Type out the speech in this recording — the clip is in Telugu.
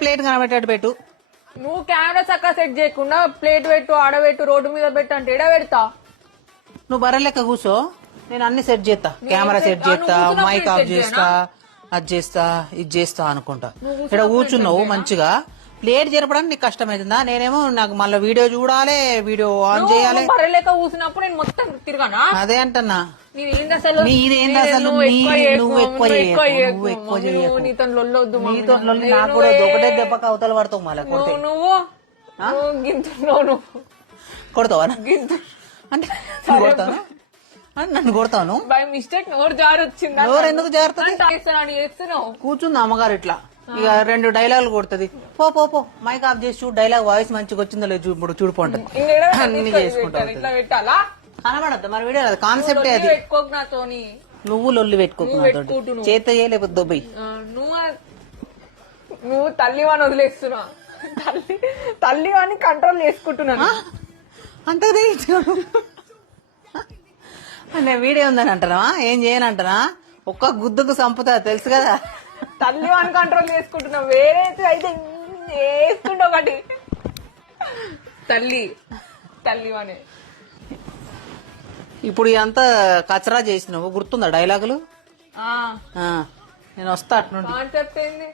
ప్లేట్ కనబెట్టేట్టు పెట్టు. నువ్వు కెమెరా చక్కగా సెట్ చేయకుండా ప్లేట్ పెట్టు, ఆడబెట్టు, రోడ్డు మీద పెట్టు అంటే ఎడ పెడతా? నువ్వు బర్రె లెక్క కూర్చో, నేను అన్ని సెట్ చేస్తా. కెమెరా సెట్ చేస్తా, మైక్ ఆఫ్ చేస్తా, అది చేస్తా, ఇది చేస్తా అనుకుంటా. ఇక్కడ కూర్చున్నావు మంచిగా. ప్లేట్ జరపడానికి నీకు కష్టమైతుందా? నేనేమో నాకు మళ్ళీ వీడియో చూడాలి, వీడియో ఆన్ చేయాలి. బర్రె లెక్క కూర్చున్నప్పుడు నేను మొత్తం తిరగానా? అదే అంటన్నా. నీదేంది అసలు? నువ్వు ఎక్కువ నీతో లొల్లొద్దు. నీతో నాకు కూడా ఒకటే దెబ్బకి అవతల పడతావు. మళ్ళీ నువ్వు గింతున్నావు, నువ్వు కొడతావా? అంటే కొడతాను, నన్ను కొడతాను. బై మిస్టేక్ నోరు జారి వచ్చింది. నోరు ఎందుకు జారుతుంది? చేస్తున్నావు. కూర్చుంది అమ్మగారు ఇట్లా, ఇక 2 డైలాగులు కొడుతుంది. పో పో పో, మైక్ ఆఫ్ చేసి చూడు, డైలాగ్ వాయిస్ మంచిగా వచ్చిందో లేదు ఇప్పుడు చూడుకుంటుంది. అన్ని చేసుకుంటా. ఇట్లా పెట్టాలా? కనబడద్దు మరి వీడియో, అది కాన్సెప్టే అది. పెట్టుకోకు నాతోని. నువ్వు లొల్లి పెట్టుకోకు, చేత చేయలేకపోతే దుబ్బై. నువ్వు తల్లివాని వదిలేస్తున్నా, తల్లివాని కంట్రోల్ చేసుకుంటున్నాను. అంతదే అనే వీడియో ఉందని అంటారా? ఏం చేయనంటారా? ఒక్క గుద్దుకు సంపుతా తెలుసు కదా. తల్లివాని కంట్రోల్ చేసుకుంటున్నా, వేరే అయితే వేసుకుంటా ఒకటి. తల్లివాని ఇప్పుడు అంతా కచరా చేసినావు, గుర్తుందా డైలాగులు? నేను వస్తా అట్నుండి. కాన్సెప్ట్ ఏంది?